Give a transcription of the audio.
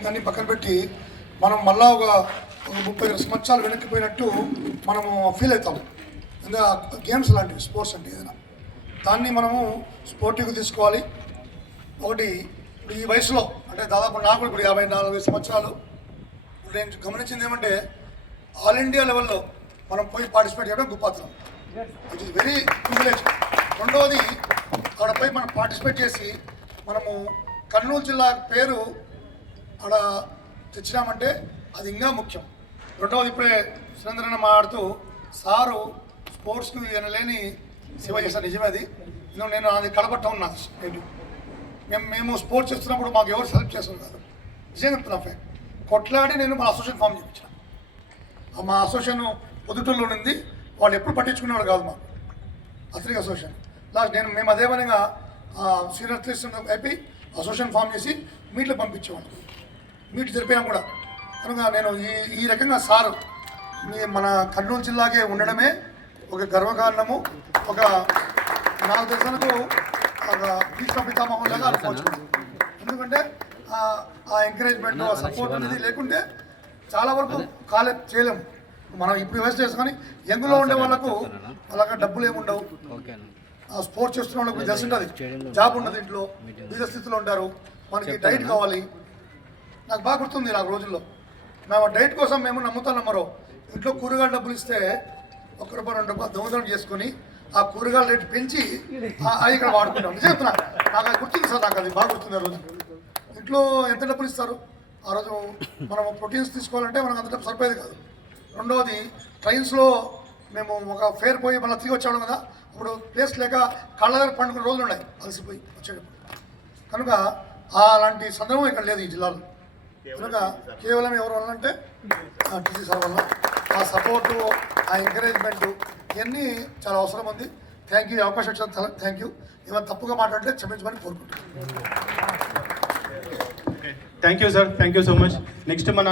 దాన్ని పక్కన పెట్టి మనం మళ్ళా ఒక 30 సంవత్సరాలు వెనక్కిపోయినట్టు మనము ఫీల్ అవుతాం. ఇంకా గేమ్స్ లాంటివి, స్పోర్ట్స్ అంటే ఏదైనా దాన్ని మనము స్పోర్టివ్గా తీసుకోవాలి. ఒకటి ఇప్పుడు ఈ వయసులో అంటే దాదాపు నాకు ఇప్పుడు 54 సంవత్సరాలు. నేను గమనించింది ఏమంటే ఆల్ ఇండియా లెవెల్లో మనం పోయి పార్టిసిపేట్ చేయడం గొప్పతనం. It is very privilege. రెండవది అక్కడ పోయి మనం పార్టిసిపేట్ చేసి మనము కర్నూలు జిల్లా పేరు అక్కడ తెచ్చినామంటే అది ఇంకా ముఖ్యం. రెండవది ఇప్పుడే సురేంద్రన్న మాట్లాడుతూ సారు స్పోర్ట్స్కి వినలేని సేవ చేశారు. నిజమే అది. నేను అది కడప టౌన్ నాకు మేము స్పోర్ట్స్ చేస్తున్నప్పుడు మాకు ఎవరు హెల్ప్ చేస్తుంది కాదు. నిజంగా చెప్తున్నా ఫ్యాక్ట్. కొట్లాడి నేను మా అసోసియేషన్ ఫామ్ చేయించాను. మా అసోసియేషన్ పొద్దుటూరులో ఉంది. వాళ్ళు ఎప్పుడు పట్టించుకునేవాడు కాదు మాకు అథ్లెటిక్ అసోసియేషన్. లాస్ట్ మేము అదే విధంగా సీనియర్ అథ్లెట్స్ అయిపోయి అసోసియేషన్ ఫామ్ చేసి మీట్లు పంపించేవాళ్ళు. మీట్ జరిపాం కూడా. కనుక నేను ఈ రకంగా సారు మన కర్నూలు జిల్లాకే ఉండడమే ఒక గర్వకారణము. ఒక నాకు తెలిసినందుకు ఒక భీష్మ పితామహం లాగా అనుకోవచ్చు. ఎందుకంటే ఆ ఎంకరేజ్మెంట్, ఆ సపోర్ట్ అనేది లేకుంటే చాలా వరకు చేయలేము. మనం ఇప్పుడు వయసు చేసుకొని యంగ్లో ఉండే వాళ్ళకు అలాగా డబ్బులు ఏముండవు. స్పోర్ట్స్ చేస్తున్న వాళ్ళకి తెలిసి ఉంటుంది, జాబ్ ఉండదు, ఇంట్లో బీద స్థితిలో ఉంటారు. మనకి డైట్ కావాలి. నాకు బాగా గుర్తుంది, నాకు రోజుల్లో మేము డైట్ కోసం మేము నమ్మరో ఇంట్లో కూరగాయల డబ్బులు ఇస్తే ₹1 ₹2 దొంగతనం చేసుకొని ఆ కూరగాయల రేటు పెంచి అది ఇక్కడ వాడుకుంటాం. నిజం చెప్తున్నా, నాకు అది గుర్తుంది సార్. నాకు అది బాగా గుర్తుంది. ఆ రోజు ఇంట్లో ఎంత డబ్బులు ఇస్తారు ఆ రోజు. మనం ప్రోటీన్స్ తీసుకోవాలంటే మనకు అంత డబ్బు సరిపోయేది కాదు. రెండవది ట్రైన్స్లో మేము ఒక ఫేర్ పోయి మళ్ళీ తిరిగి వచ్చాము కదా, అప్పుడు ప్లేస్ లేక కళ్ళ దగ్గర పండుకునే రోజులు ఉన్నాయి అలసిపోయి వచ్చేటప్పుడు. కనుక అలాంటి సందర్భం ఇక్కడ లేదు ఈ జిల్లాలో. కనుక కేవలం ఎవరి వల్ల అంటే టీసీ సార్ వల్ల ఆ సపోర్టు, ఆ ఎంకరేజ్మెంటు ఇవన్నీ చాలా అవసరం ఉంది. Thank you. అవకాశం ఇచ్చిన థ్యాంక్ యూ. ఏమైనా తప్పుగా మాట్లాడితే క్షమించమని కోరుకుంటున్నాను. Thank you sir. Thank you so much. Next మన